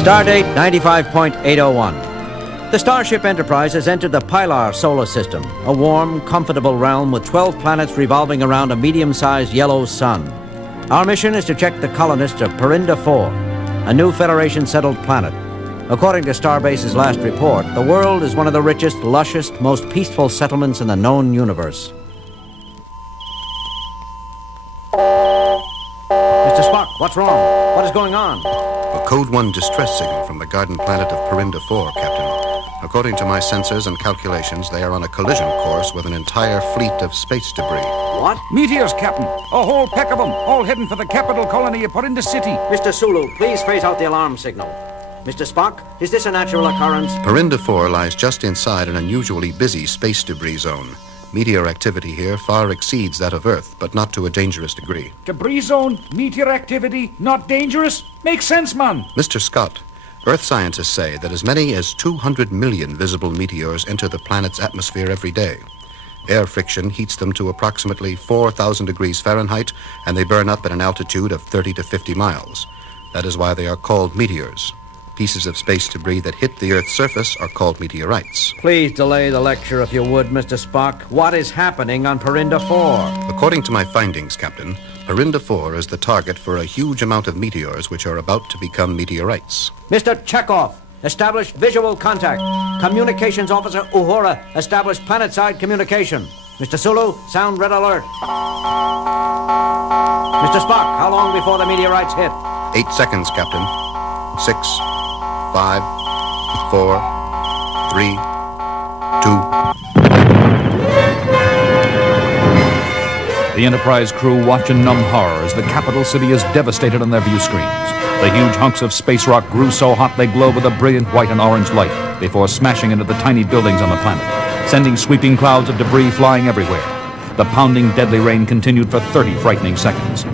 Stardate 95.801. The Starship Enterprise has entered the Pilar solar system, a warm, comfortable realm with 12 planets revolving around a medium-sized yellow sun. Our mission is to check the colonists of Perinda 4, a new Federation-settled planet. According to Starbase's last report, the world is one of the richest, lushest, most peaceful settlements in the known universe. Mr. Spock, what's wrong? What is going on? A Code 1 distress signal from the garden planet of Perinda 4, Captain. According to my sensors and calculations, they are on a collision course with an entire fleet of space debris. What? Meteors, Captain. A whole pack of them, all heading for the capital colony of Perinda City. Mr. Sulu, please phase out the alarm signal. Mr. Spock, is this a natural occurrence? Perinda 4 lies just inside an unusually busy space debris zone. Meteor activity here far exceeds that of Earth, but not to a dangerous degree. Debris zone, meteor activity, not dangerous? Makes sense, man. Mr. Scott, Earth scientists say that as many as 200 million visible meteors enter the planet's atmosphere every day. Air friction heats them to approximately 4,000 degrees Fahrenheit, and they burn up at an altitude of 30 to 50 miles. That is why they are called meteors. Pieces of space debris that hit the Earth's surface are called meteorites. Please delay the lecture if you would, Mr. Spock. What is happening on Perinda 4? According to my findings, Captain, Perinda 4 is the target for a huge amount of meteors which are about to become meteorites. Mr. Chekhov, establish visual contact. Communications Officer Uhura, establish planet-side communication. Mr. Sulu, sound red alert. Mr. Spock, how long before the meteorites hit? 8 seconds, Captain. 6, 5, 4, 3, 2. The Enterprise crew watch in numb horror as the capital city is devastated on their view screens. The huge hunks of space rock grew so hot they glow with a brilliant white and orange light before smashing into the tiny buildings on the planet, sending sweeping clouds of debris flying everywhere. The pounding deadly rain continued for 30 frightening seconds,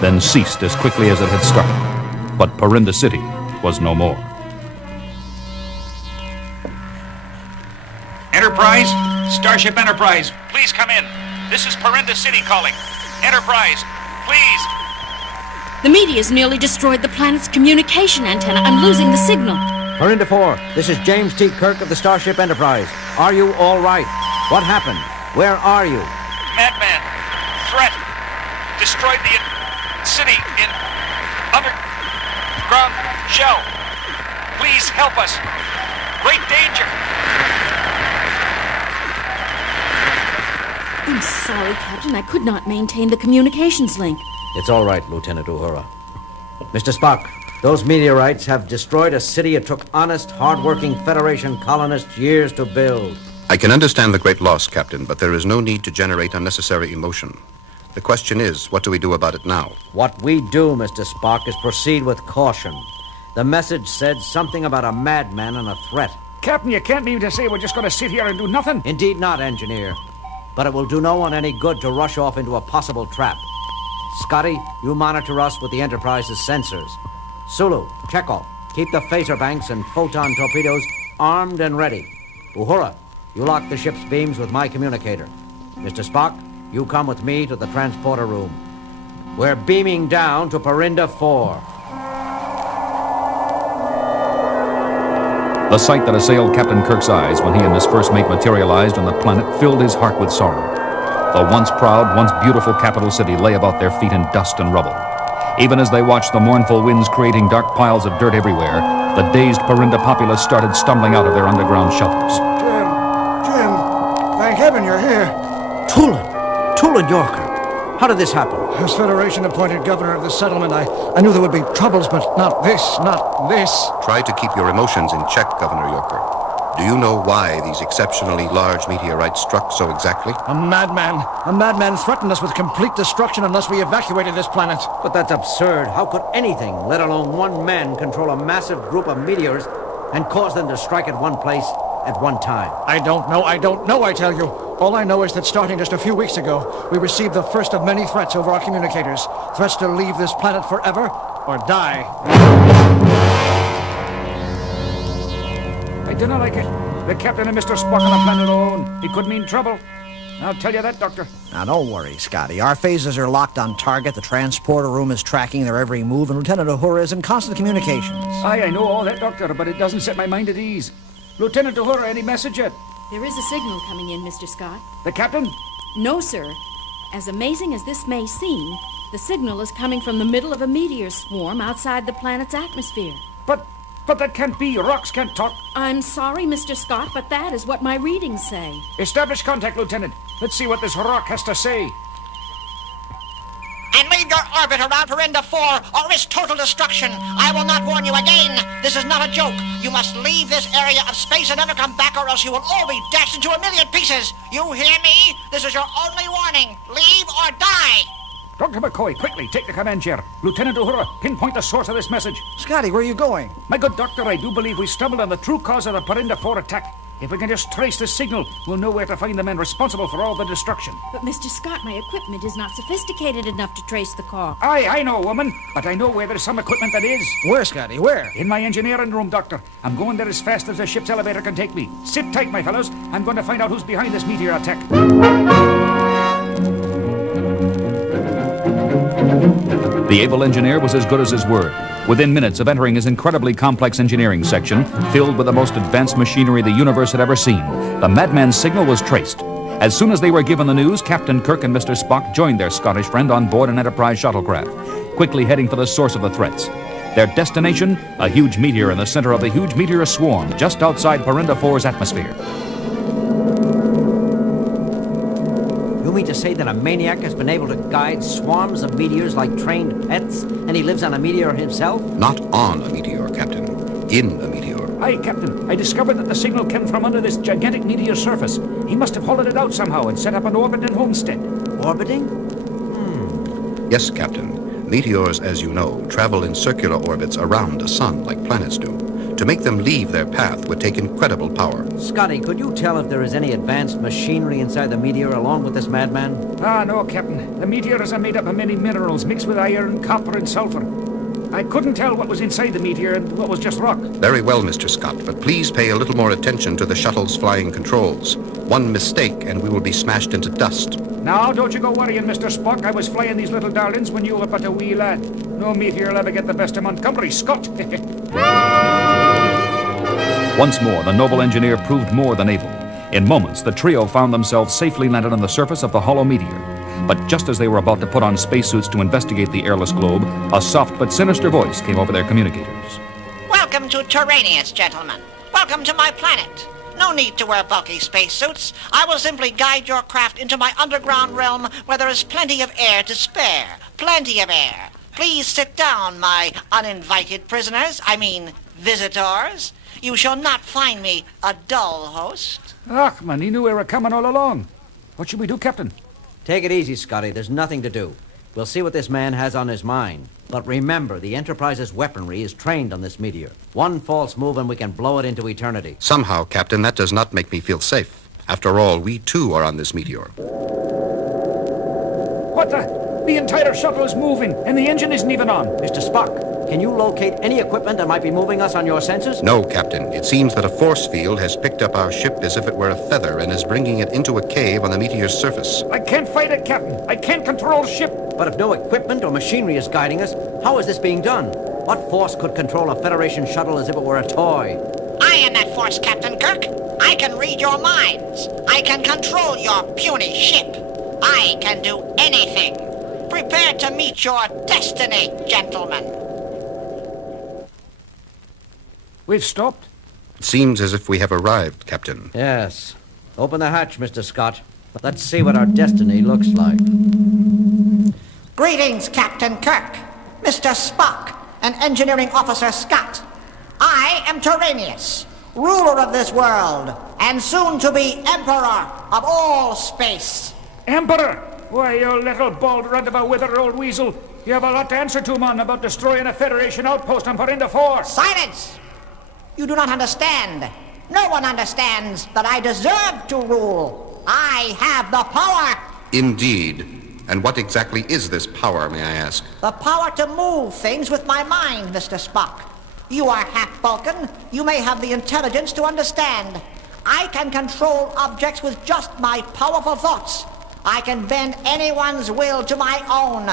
then ceased as quickly as it had started. But Perinda City was no more. Enterprise? Starship Enterprise, please come in. This is Perinda City calling. Enterprise, please. The meteors nearly destroyed the planet's communication antenna. I'm losing the signal. Perinda 4, this is James T. Kirk of the Starship Enterprise. Are you all right? What happened? Where are you? Madman. Threat. Destroyed the city in underground shell. Please help us. Great danger. I'm sorry, Captain. I could not maintain the communications link. It's all right, Lieutenant Uhura. Mr. Spock, those meteorites have destroyed a city it took honest, hard-working Federation colonists years to build. I can understand the great loss, Captain, but there is no need to generate unnecessary emotion. The question is, what do we do about it now? What we do, Mr. Spock, is proceed with caution. The message said something about a madman and a threat. Captain, you can't mean to say we're just going to sit here and do nothing? Indeed not, Engineer. But it will do no one any good to rush off into a possible trap. Scotty, you monitor us with the Enterprise's sensors. Sulu, Chekhov, keep the phaser banks and photon torpedoes armed and ready. Uhura, you lock the ship's beams with my communicator. Mr. Spock, you come with me to the transporter room. We're beaming down to Perinda 4. The sight that assailed Captain Kirk's eyes when he and his first mate materialized on the planet filled his heart with sorrow. The once proud, once beautiful capital city lay about their feet in dust and rubble. Even as they watched the mournful winds creating dark piles of dirt everywhere, the dazed Perinda populace started stumbling out of their underground shelters. Jim, thank heaven you're here. Tulin Yorker. How did this happen? As Federation-appointed governor of the settlement, I knew there would be troubles, but not this. Try to keep your emotions in check, Governor Yorker. Do you know why these exceptionally large meteorites struck so exactly? A madman threatened us with complete destruction unless we evacuated this planet. But that's absurd. How could anything, let alone one man, control a massive group of meteors and cause them to strike at one place at one time? I don't know, I tell you. All I know is that starting just a few weeks ago, we received the first of many threats over our communicators. Threats to leave this planet forever or die. I don't like it. The captain and Mr. Spock on the planet alone. It could mean trouble. I'll tell you that, Doctor. Now, don't worry, Scotty. Our phasers are locked on target. The transporter room is tracking their every move, and Lieutenant Uhura is in constant communications. Aye, I know all that, Doctor, but it doesn't set my mind at ease. Lieutenant Uhura, any message yet? There is a signal coming in, Mr. Scott. The captain? No, sir. As amazing as this may seem, the signal is coming from the middle of a meteor swarm outside the planet's atmosphere. But that can't be. Rocks can't talk. I'm sorry, Mr. Scott, but that is what my readings say. Establish contact, Lieutenant. Let's see what this rock has to say. And leave your orbit around Perinda 4 or risk total destruction. I will not warn you again. This is not a joke. You must leave this area of space and never come back, or else you will all be dashed into a million pieces. You hear me? This is your only warning. Leave or die. Dr. McCoy, quickly, take the command chair. Lieutenant Uhura, pinpoint the source of this message. Scotty, where are you going? My good doctor, I do believe we stumbled on the true cause of the Perinda 4 attack. If we can just trace the signal, we'll know where to find the men responsible for all the destruction. But, Mr. Scott, my equipment is not sophisticated enough to trace the cause. Aye, I know, woman, but I know where there's some equipment that is. Where, Scotty? Where? In my engineering room, Doctor. I'm going there as fast as the ship's elevator can take me. Sit tight, my fellows. I'm going to find out who's behind this meteor attack. The able engineer was as good as his word. Within minutes of entering his incredibly complex engineering section, filled with the most advanced machinery the universe had ever seen, the madman's signal was traced. As soon as they were given the news, Captain Kirk and Mr. Spock joined their Scottish friend on board an Enterprise shuttlecraft, quickly heading for the source of the threats. Their destination, a huge meteor in the center of the huge meteor swarm just outside Perinda 4's atmosphere. You mean to say that a maniac has been able to guide swarms of meteors like trained pets, and he lives on a meteor himself? Not on a meteor, Captain. In a meteor. Aye, Captain. I discovered that the signal came from under this gigantic meteor surface. He must have hollowed it out somehow and set up an orbit in Homestead. Orbiting? Yes, Captain. Meteors, as you know, travel in circular orbits around a sun like planets do. To make them leave their path would take incredible power. Scotty, could you tell if there is any advanced machinery inside the meteor along with this madman? Ah, no, Captain. The meteors are made up of many minerals mixed with iron, copper, and sulfur. I couldn't tell what was inside the meteor and what was just rock. Very well, Mr. Scott, but please pay a little more attention to the shuttle's flying controls. One mistake and we will be smashed into dust. Now, don't you go worrying, Mr. Spock. I was flying these little darlings when you were but a wee lad. No meteor will ever get the best of Montgomery, Scott. Once more, the noble engineer proved more than able. In moments, the trio found themselves safely landed on the surface of the hollow meteor. But just as they were about to put on spacesuits to investigate the airless globe, a soft but sinister voice came over their communicators. Welcome to Terranius, gentlemen. Welcome to my planet. No need to wear bulky spacesuits. I will simply guide your craft into my underground realm where there is plenty of air to spare. Plenty of air. Please sit down, my uninvited prisoners. I mean, visitors. You shall not find me a dull host. Ach, man, he knew we were coming all along. What should we do, Captain? Take it easy, Scotty. There's nothing to do. We'll see what this man has on his mind. But remember, the Enterprise's weaponry is trained on this meteor. One false move and we can blow it into eternity. Somehow, Captain, that does not make me feel safe. After all, we too are on this meteor. What the? The entire shuttle is moving, and the engine isn't even on. Mr. Spock, can you locate any equipment that might be moving us on your sensors? No, Captain. It seems that a force field has picked up our ship as if it were a feather and is bringing it into a cave on the meteor's surface. I can't fight it, Captain. I can't control the ship. But if no equipment or machinery is guiding us, how is this being done? What force could control a Federation shuttle as if it were a toy? I am that force, Captain Kirk. I can read your minds. I can control your puny ship. I can do anything. Prepare to meet your destiny, gentlemen. We've stopped? It seems as if we have arrived, Captain. Yes. Open the hatch, Mr. Scott. Let's see what our destiny looks like. Greetings, Captain Kirk, Mr. Spock, and Engineering Officer Scott. I am Terranius, ruler of this world, and soon to be Emperor of all space. Emperor! Why, you little bald runt of a withered old weasel. You have a lot to answer to, man, about destroying a Federation outpost on Perinda 4. Silence! You do not understand. No one understands that I deserve to rule. I have the power. Indeed. And what exactly is this power, may I ask? The power to move things with my mind, Mr. Spock. You are half Vulcan. You may have the intelligence to understand. I can control objects with just my powerful thoughts. I can bend anyone's will to my own.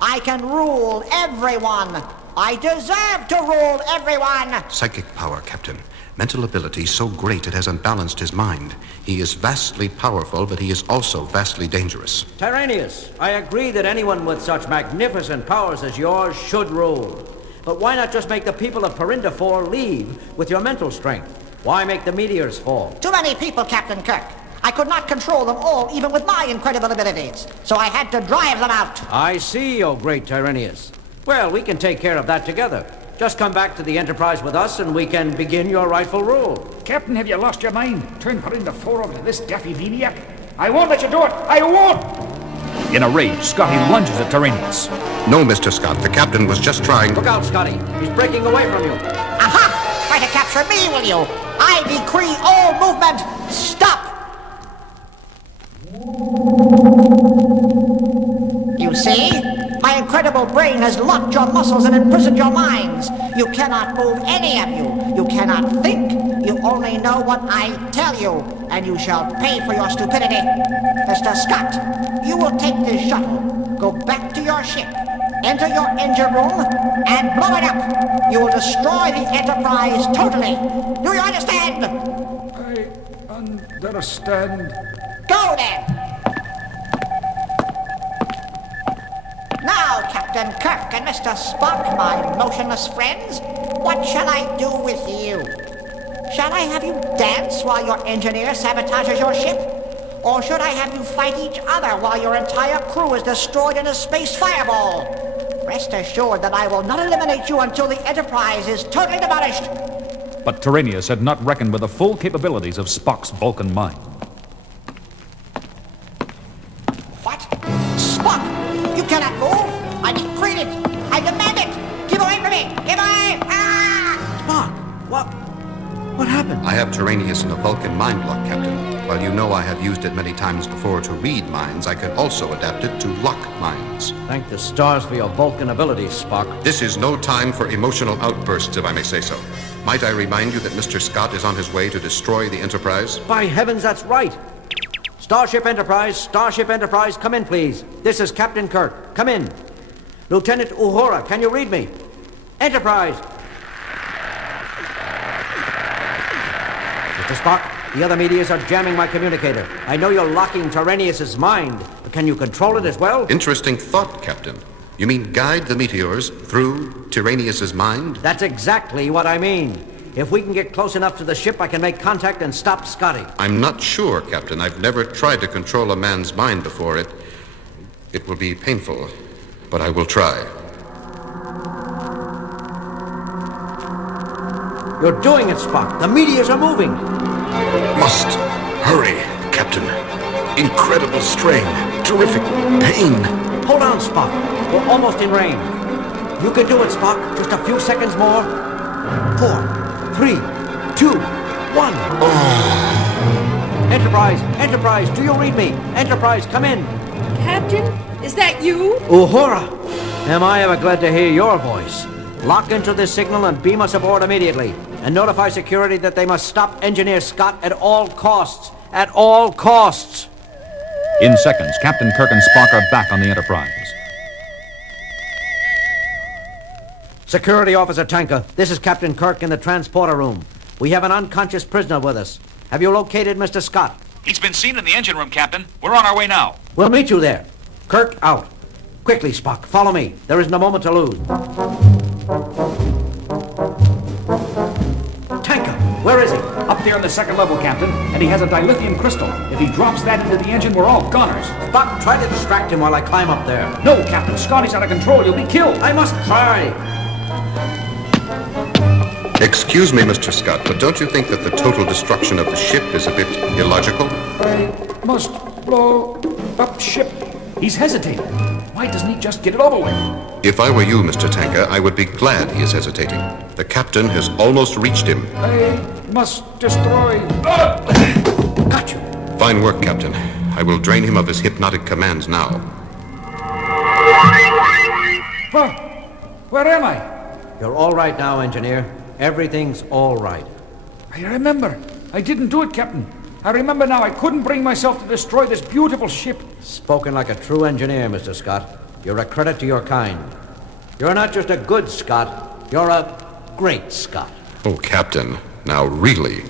I can rule everyone. I deserve to rule everyone. Psychic power, Captain. Mental ability so great it has unbalanced his mind. He is vastly powerful, but he is also vastly dangerous. Tyrannus, I agree that anyone with such magnificent powers as yours should rule. But why not just make the people of Perinda 4 leave with your mental strength? Why make the meteors fall? Too many people, Captain Kirk. I could not control them all, even with my incredible abilities. So I had to drive them out. I see, O great Tyrannus. Well, we can take care of that together. Just come back to the Enterprise with us and we can begin your rightful rule. Captain, have you lost your mind? Turn Perinda 4 over to this daffy maniac? I won't let you do it! I won't! In a rage, Scotty lunges at Tyrannus. No, Mr. Scott, the captain was just trying... Look out, Scotty. He's breaking away from you. Aha! Try to capture me, will you? I decree all movement. Stop! You see? My incredible brain has locked your muscles and imprisoned your minds. You cannot move, any of you. You cannot think. You only know what I tell you, and you shall pay for your stupidity. Mr. Scott, you will take this shuttle, go back to your ship, enter your engine room, and blow it up. You will destroy the Enterprise totally. Do you understand? I understand. Go then! Now, Captain Kirk and Mr. Spock, my motionless friends, what shall I do with you? Shall I have you dance while your engineer sabotages your ship? Or should I have you fight each other while your entire crew is destroyed in a space fireball? Rest assured that I will not eliminate you until the Enterprise is totally demolished. But Tyrannus had not reckoned with the full capabilities of Spock's Vulcan mind. What? Spock! You cannot move! I decree it! I demand it! Keep away from me! Keep away! Ah! Spock, what happened? I have Tyrannus in a Vulcan mind lock, Captain. While you know I have used it many times before to read minds, I can also adapt it to lock minds. Thank the stars for your Vulcan abilities, Spock. This is no time for emotional outbursts, if I may say so. Might I remind you that Mr. Scott is on his way to destroy the Enterprise? By heavens, that's right. Starship Enterprise, come in, please. This is Captain Kirk. Come in. Lieutenant Uhura, can you read me? Enterprise. Mr. Spock, the other meteors are jamming my communicator. I know you're locking Tyrannus' mind, but can you control it as well? Interesting thought, Captain. You mean guide the meteors through Tyrannus' mind? That's exactly what I mean. If we can get close enough to the ship, I can make contact and stop Scotty. I'm not sure, Captain. I've never tried to control a man's mind before. It will be painful, but I will try. You're doing it, Spock. The meteors are moving. Must hurry, Captain. Incredible strain. Terrific pain. Hold on, Spock. We're almost in range. You can do it, Spock. Just a few seconds more. 4, 3, 2, 1. Enterprise, do you read me? Enterprise, come in. Captain, is that you? Uhura, am I ever glad to hear your voice. Lock into this signal and beam us aboard immediately. And notify security that they must stop Engineer Scott at all costs. At all costs. In seconds, Captain Kirk and Spock are back on the Enterprise. Security Officer Tanker, this is Captain Kirk in the transporter room. We have an unconscious prisoner with us. Have you located Mr. Scott? He's been seen in the engine room, Captain. We're on our way now. We'll meet you there. Kirk, out. Quickly, Spock, follow me. There isn't a moment to lose. Tanker, where is he? Up there on the second level, Captain, and he has a dilithium crystal. If he drops that into the engine, we're all goners. Spock, try to distract him while I climb up there. No, Captain, Scotty's out of control. You'll be killed. I must try. Excuse me, Mr. Scott, but don't you think that the total destruction of the ship is a bit illogical? I must blow up ship. He's hesitating. Why doesn't he just get it over with? If I were you, Mr. Tanker, I would be glad he is hesitating. The captain has almost reached him. I must destroy... Got you. Fine work, Captain. I will drain him of his hypnotic commands now. Where am I? You're all right now, engineer. Everything's all right. I remember. I didn't do it, Captain. I remember now I couldn't bring myself to destroy this beautiful ship. Spoken like a true engineer, Mr. Scott. You're a credit to your kind. You're not just a good Scot, you're a great Scot. Oh, Captain, now really.